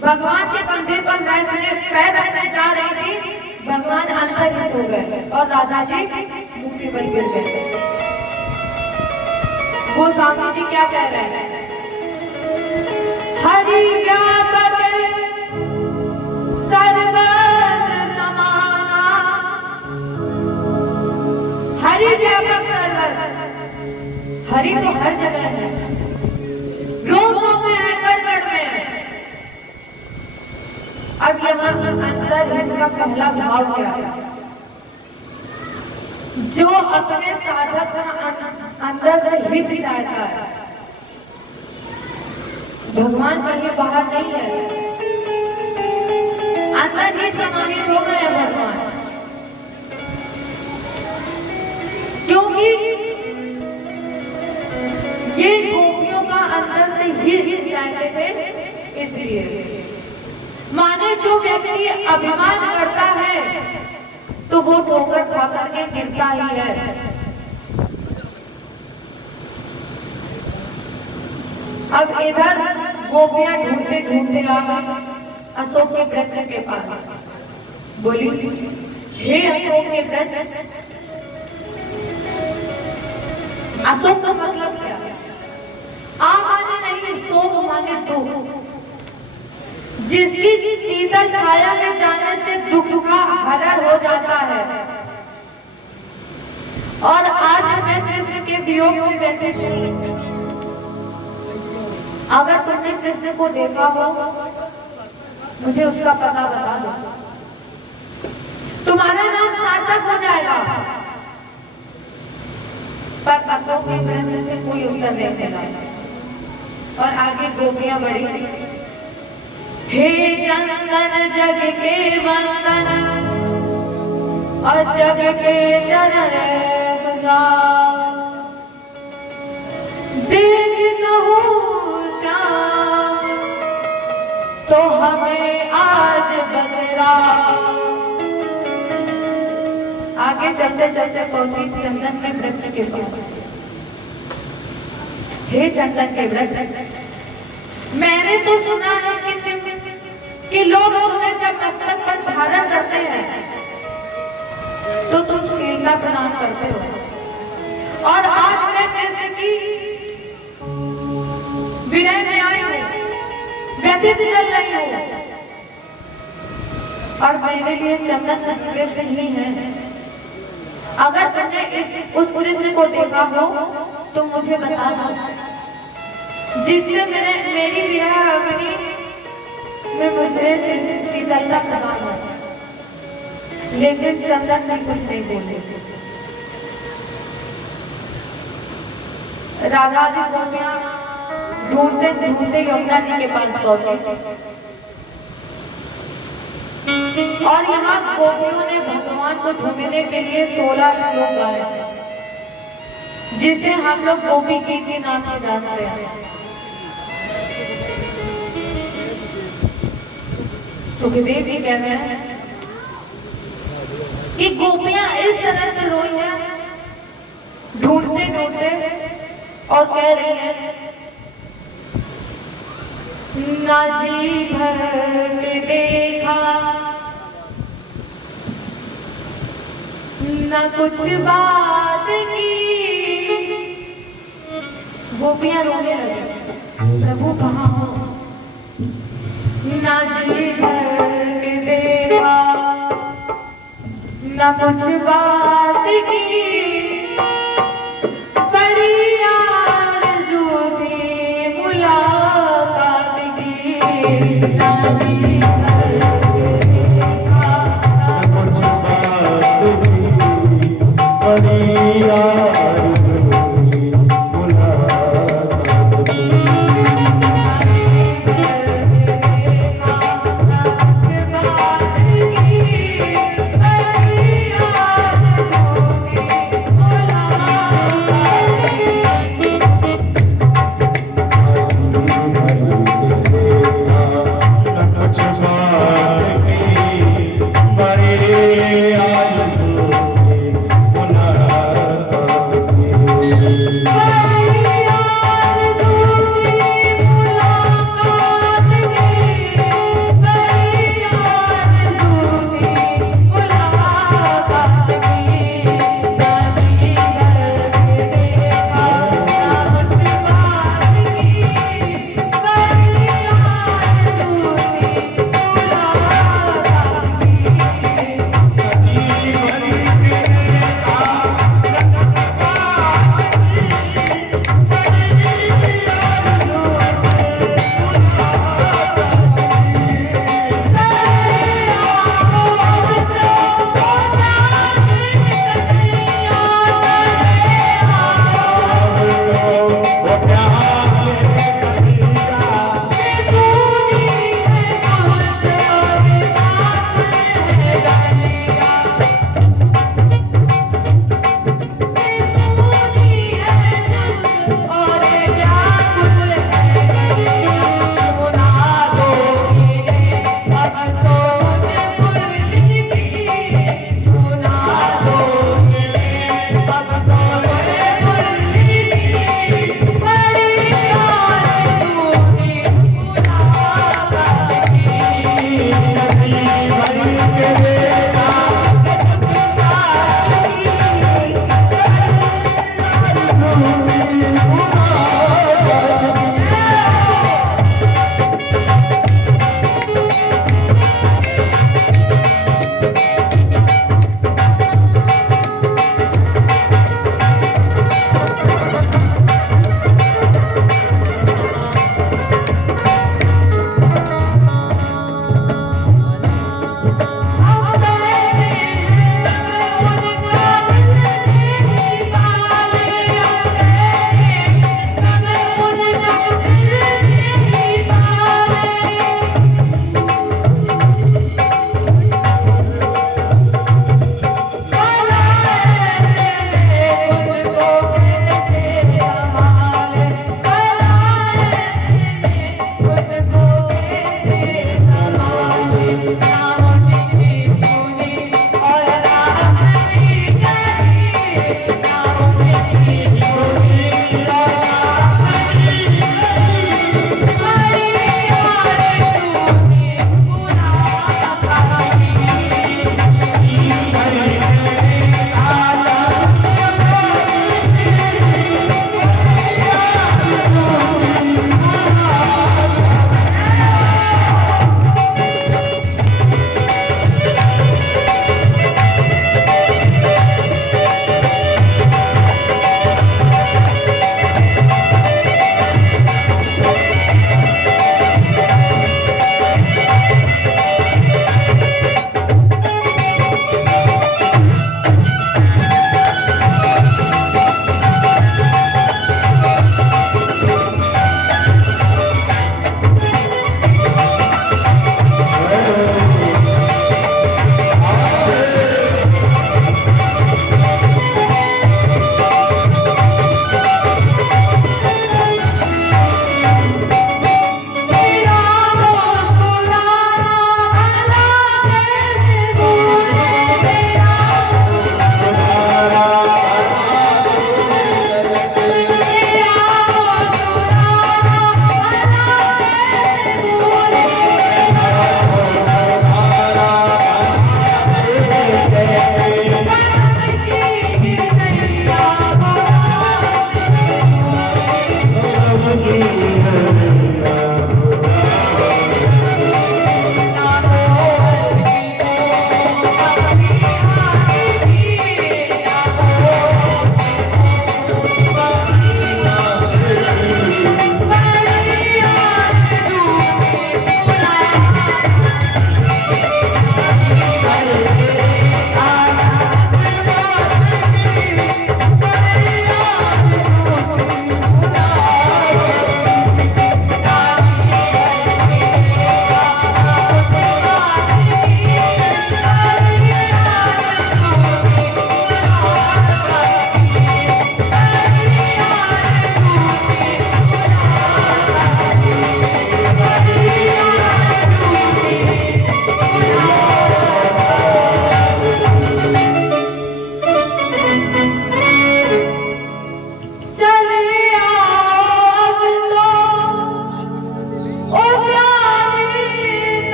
भगवान के कंधे पर पैर रखने जा रही थी, भगवान अंतर्हित हो गए और राधा जी मुंह के बल गिर गए। वो स्वामी जी क्या कह रहे हैं? हरि व्यापक सर्वत्र समाना, हरि व्यापक सर्वत्र, हरि तो हर जगह है, रोगों में है, कड़ में है। अब यहाँ अंतर्हित का पहला भाव क्या है? जो अपने साधक का अंदर से हित चाहता है। भगवान कहीं बाहर नहीं है, अंदर ही समाहित हो गए भगवान। क्योंकि ये गोपियों का अंदर से हित चाहते थे, इसलिए माने जो व्यक्ति अभिमान करता है तो वो ठोकर खा करके गिरता ही है। अब इधर गोपियां ढूंढते ढूंढते आ गई अशोक के वृक्ष के पास। बोली, हे अशोक के वृक्ष, अशोक का मतलब क्या? आ माने नहीं, शोक माने दुख। जिसकी शीतल छाया में जाने से दुख का हरण हो जाता है। और आज मैं कृष्ण के वियोग में बैठे थे, अगर तुमने कृष्ण को देखा हो मुझे उसका पता बता दो, तुम्हारा नाम सार्थक हो जाएगा। पर अशोक के प्रश्न से कोई उत्तर नहीं मिला और आगे गोपियां बढ़ी। हे चंदन जग के वंदन और जग के चरण बजाओ, देख कहूँ श्याम तो हमें आज बतलाओ। आगे चलते चलते पहुंची चंदन के वृक्ष के पास। हे चंदन के वृक्ष, मैंने तो सुना है कि लोग तुम्हें जब मस्तक पर धारण करते हैं तो तुम शीलता प्रणाम करते हो, और आज मैं कृष्ण की विनय में आई हूँ, व्यथित चल रही हूँ, और मेरे लिए चंदन कृष्ण ही है। अगर तुमने उस कृष्ण को देखा हो तो मुझे बता दो, जिससे मेरी विरह अग्नि में मुझे शीतलता प्रदान हो। लेकिन चंदन ने कुछ नहीं बोले। राधा जी गोपियां ढूंढते ढूंढते यमुना जी के पास पहुंचे और यहाँ गोपियों ने भगवान को ढूंढने के लिए 16 श्लोक गाए, जिसे हम लोग गोपी गीत के नाम से जानते हैं। सुखदेव जी कहते हैं कि गोपियां इस तरह से रोई हैं, ढूंढते ढूंढते, और कह रही हैं, ना जी भर के देखा ना कुछ बात की। गोपियां रोने लगी, प्रभु कहाँ हो? ना जी भर के देखा ना कुछ बात की, बड़ी आरज़ू थी मुलाकात की। ना जी भर के देखा ना कुछ बात की, बड़ी आरज़ू थी मुलाकात की।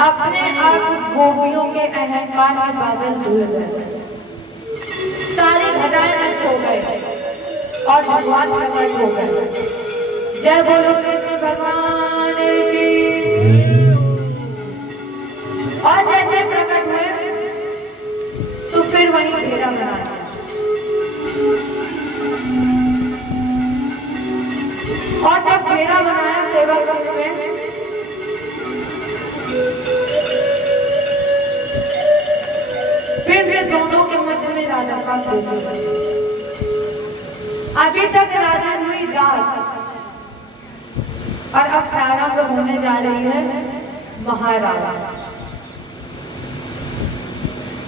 अपने आप गोपियों के अहंकार के बादल धुल गए, सारी घटाएं नष्ट हो गए और भगवान प्रकट हो गए। जय बोलो कृष्ण भगवान की। और जैसे प्रकट हुए तो फिर वही घेरा बना और जब घेरा बनाया सेवा कुंज में फिर से दोनों के मध्य में राजा का खेल। अभी तक राजा हुई रात और अब प्रारंभ होने जा रही है महाराजा।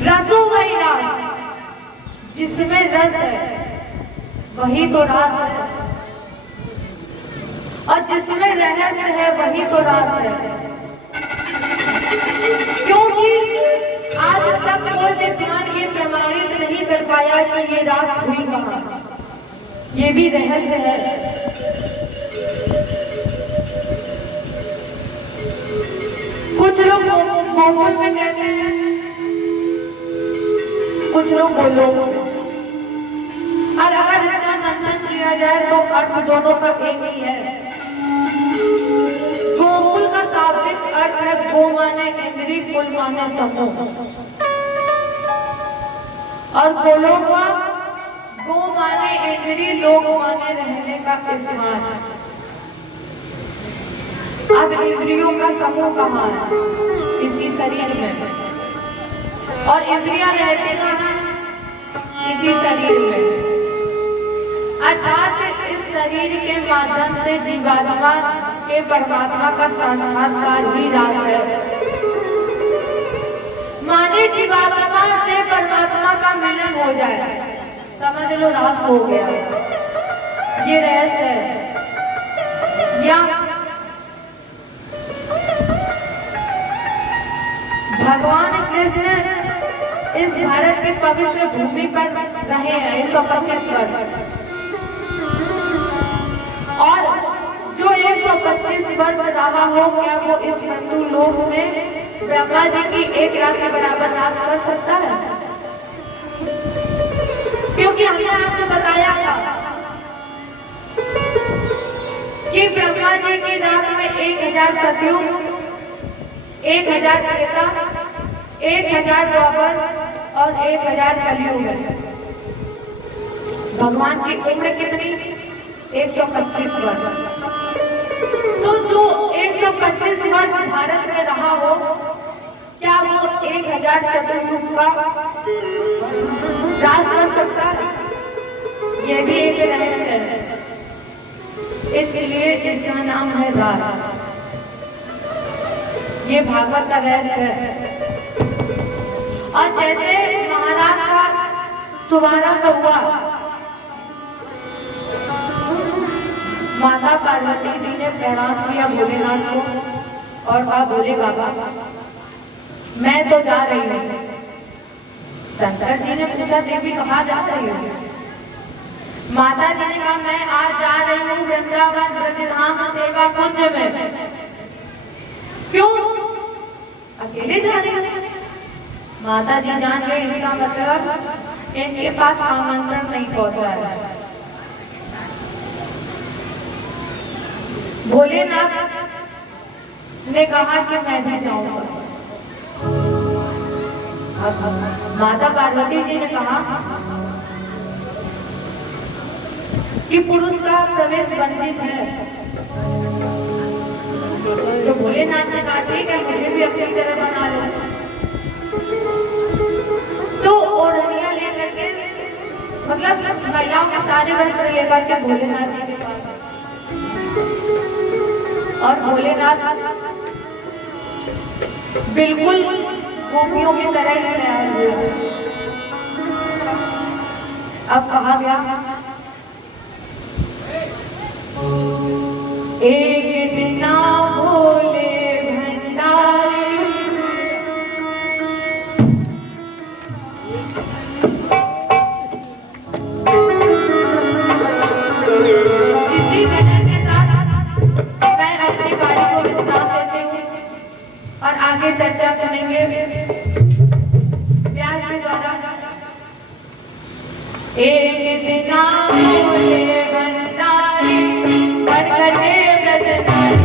रसो वही रास, जिसमें रस है वही तो रास है, और जिसमें रहस्य है वही तो रास है। क्योंकि आज तक कोई विद्वान ये प्रमाणित नहीं कर पाया कि ये रात हुई कहाँ, ये भी रहस्य है। कुछ लोग गोकुल में कहते हैं, कुछ लोग गोलोक में, और अगर इसका मंथन किया जाए तो अर्थ दोनों का एक ही है। गोकुल का शाब्दिक अर्थ है गो माने इंद्री, कुल माने समूह, और गोलोक का गो माने इंद्री, लोक माने रहने का स्थान। अब इंद्रियों का समूह कहाँ है? इसी शरीर में, और इंद्रियां रहती कहाँ? इसी शरीर में। अर्थात इस शरीर के माध्यम से जीवात्मा के परमात्मा का साक्षात्कार ही रास है। माने जीवात्मा से परमात्मा का मिलन हो जाए, समझ लो रास हो गया। ये रहस्य है। या भगवान कृष्ण इस भारत की पवित्र भूमि पर रहे हैं 125 वर्ष, और जो 125 वर्ष रहा हो, क्या वो इस हिंदू लोक में ब्रह्मा जी की 1 रात के बराबर रास कर सकता है? क्योंकि हमने आपको बताया था कि ब्रह्मा जी की रात में 1000 सतयुग, 1000 त्रेता, 1000 द्वापर और 1000 कलयुग है। भगवान की उम्र कितनी? 125 वर्ष। तो जो 125 वर्ष भारत में रहा हो, क्या वो 1000 चतुर्युग का राज कर सकता है? यह भी एक रहस्य है, इसलिए इसका नाम है राज। ये भागवत का रहस्य है। और जैसे महाराज का शुभारंभ हुआ, माता पार्वती जी ने प्रणाम किया भोलेनाथ को और कहा, भोले बाबा मैं तो जा रही हूँ। शंकर जी ने पूछा, देवी कहाँ जा रही हूँ? माता जी ने कहा, मैं आज जा रही हूँ वृंदावन ब्रजधाम सेवा कुंज में। क्यों? माता जी जान गए, इसका मतलब इनके पास आमंत्रण नहीं पहुंचा है। भोलेनाथ ने कहा कि मैं भी जाऊंगा। अब माता पार्वती जी ने कहा कि पुरुष का प्रवेश वर्जित है। तो भोलेनाथ ने कहा ठीक है, मुझे भी अपनी तरह बना लो। तो ओढ़निया लेकर के, मतलब महिलाओं के सारे वस्त्र लेकर के भोलेनाथ जी के पास, और भोलेनाथ बिल्कुल गोपियों की तरह ही तैयार हुए। अब कहा गया एक दिन भोले भंडारी, इसी भजन के साथ मैं अपनी वाणी को विश्राम देती हूँ और आगे चर्चा सुनेंगे व्यास जी द्वारा। एक दिन भोले भंडारी पर करके ब्रजधारी,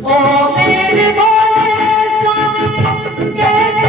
ओ मेरे भोले स्वामी कैसे